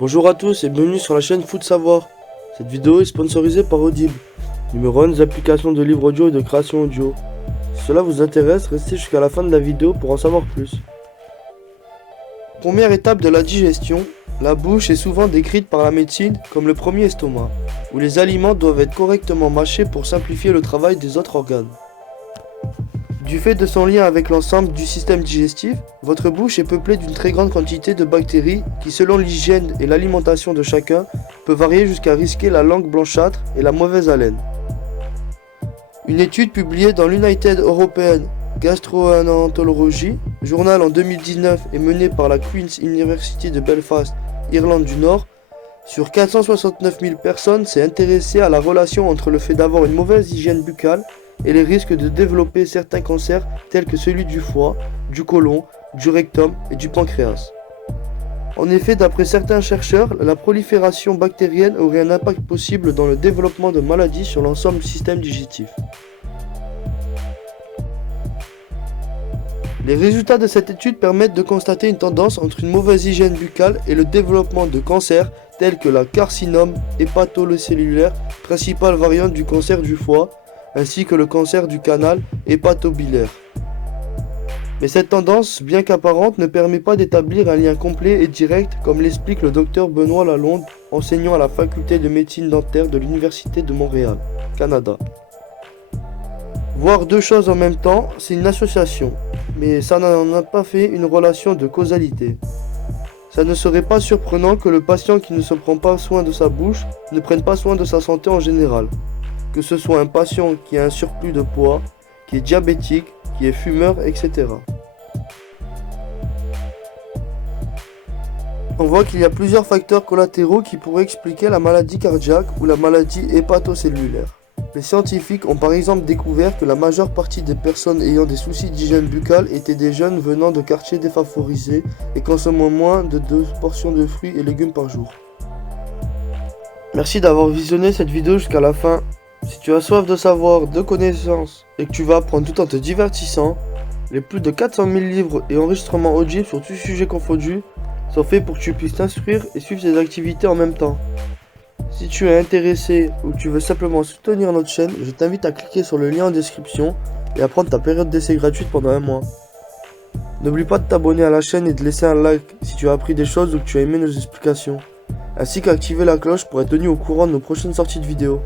Bonjour à tous et bienvenue sur la chaîne Foot Savoir. Cette vidéo est sponsorisée par Audible, numéro 1 des applications de livres audio et de création audio. Si cela vous intéresse, restez jusqu'à la fin de la vidéo pour en savoir plus. Première étape de la digestion, la bouche est souvent décrite par la médecine comme le premier estomac, où les aliments doivent être correctement mâchés pour simplifier le travail des autres organes. Du fait de son lien avec l'ensemble du système digestif, votre bouche est peuplée d'une très grande quantité de bactéries qui, selon l'hygiène et l'alimentation de chacun, peut varier jusqu'à risquer la langue blanchâtre et la mauvaise haleine. Une étude publiée dans l'United European Gastroenterology journal en 2019 et menée par la Queen's University de Belfast, Irlande du Nord, sur 469 000 personnes s'est intéressée à la relation entre le fait d'avoir une mauvaise hygiène buccale et les risques de développer certains cancers tels que celui du foie, du côlon, du rectum et du pancréas. En effet, d'après certains chercheurs, la prolifération bactérienne aurait un impact possible dans le développement de maladies sur l'ensemble du système digestif. Les résultats de cette étude permettent de constater une tendance entre une mauvaise hygiène buccale et le développement de cancers tels que la carcinome hépatocellulaire, principale variante du cancer du foie, ainsi que le cancer du canal hépatobiliaire. Mais cette tendance, bien qu'apparente, ne permet pas d'établir un lien complet et direct, comme l'explique le docteur Benoît Lalonde, enseignant à la faculté de médecine dentaire de l'Université de Montréal, Canada. Voir deux choses en même temps, c'est une association, mais ça n'en a pas fait une relation de causalité. Ça ne serait pas surprenant que le patient qui ne se prend pas soin de sa bouche ne prenne pas soin de sa santé en général. Que ce soit un patient qui a un surplus de poids, qui est diabétique, qui est fumeur, etc. On voit qu'il y a plusieurs facteurs collatéraux qui pourraient expliquer la maladie cardiaque ou la maladie hépatocellulaire. Les scientifiques ont par exemple découvert que la majeure partie des personnes ayant des soucis d'hygiène buccale étaient des jeunes venant de quartiers défavorisés et consommant moins de 2 portions de fruits et légumes par jour. Merci d'avoir visionné cette vidéo jusqu'à la fin. Si tu as soif de savoir, de connaissances et que tu vas apprendre tout en te divertissant, les plus de 400 000 livres et enregistrements audibles sur tous sujets confondus sont faits pour que tu puisses t'instruire et suivre tes activités en même temps. Si tu es intéressé ou que tu veux simplement soutenir notre chaîne, je t'invite à cliquer sur le lien en description et à prendre ta période d'essai gratuite pendant un mois. N'oublie pas de t'abonner à la chaîne et de laisser un like si tu as appris des choses ou que tu as aimé nos explications, ainsi qu'activer la cloche pour être tenu au courant de nos prochaines sorties de vidéos.